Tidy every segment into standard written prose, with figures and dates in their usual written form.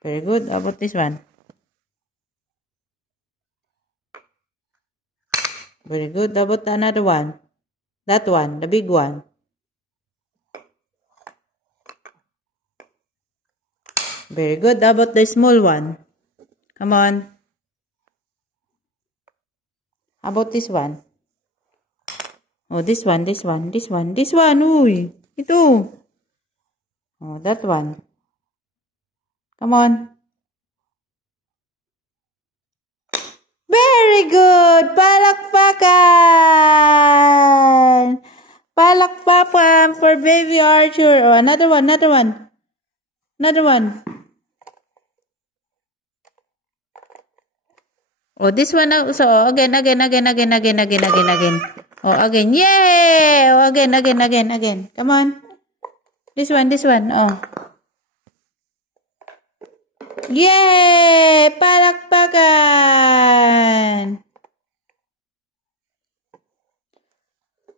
Very good. How about this one? Very good. How about another one? That one, the big one. Very good. How about the small one? Come on. How about this one? Oh, this one. Uy, ito. Oh, that one. Come on. Very good. Palakpakan. Palakpakan for baby Archer. Oh, another one. Oh, this one also. Again. Oh, again. Yay! Oh, again. Come on. This one. Oh. Yay! Palakpakan.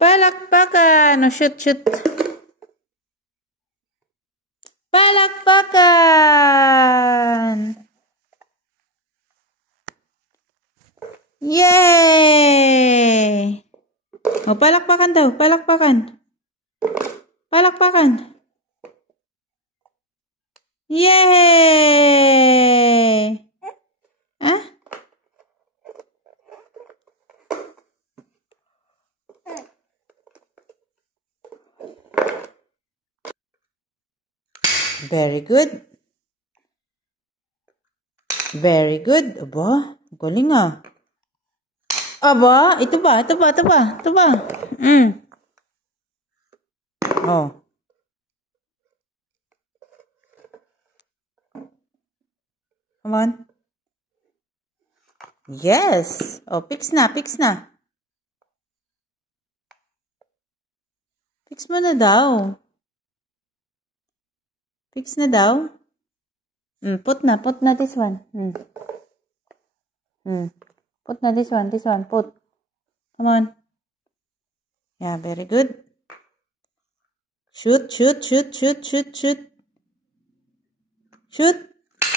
Oh, shoot. Palakpakan. Yay! Oh, palakpakan daw. Palakpakan. Yay! Huh? Very good. Aba, galing ah. Aba, ito ba? Oh. Come on. Yes. Oh, fix na. Fix mo na daw. Put na this one. Put na this one. Put. Come on. Yeah, very good. Shoot.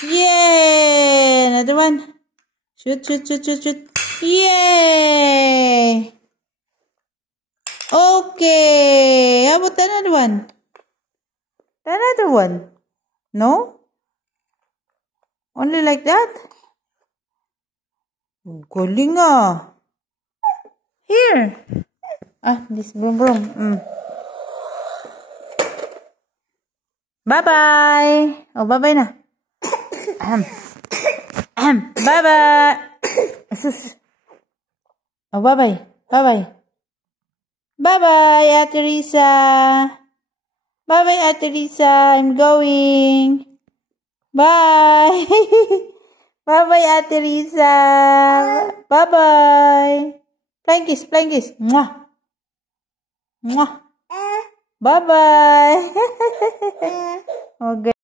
Yay! Another one. Shoot. Yay! Okay. How about another one? No? Only like that? Galing ah. Here. This broom. Bye-bye. Oh, bye-bye na. Bye-bye. Oh, bye-bye. Bye-bye, Ate Risa. Bye-bye, Ate Risa. I'm going. Bye. Bye-bye, Ate Risa. Bye-bye. Flying kiss. Mwah. Bye-bye. Okay.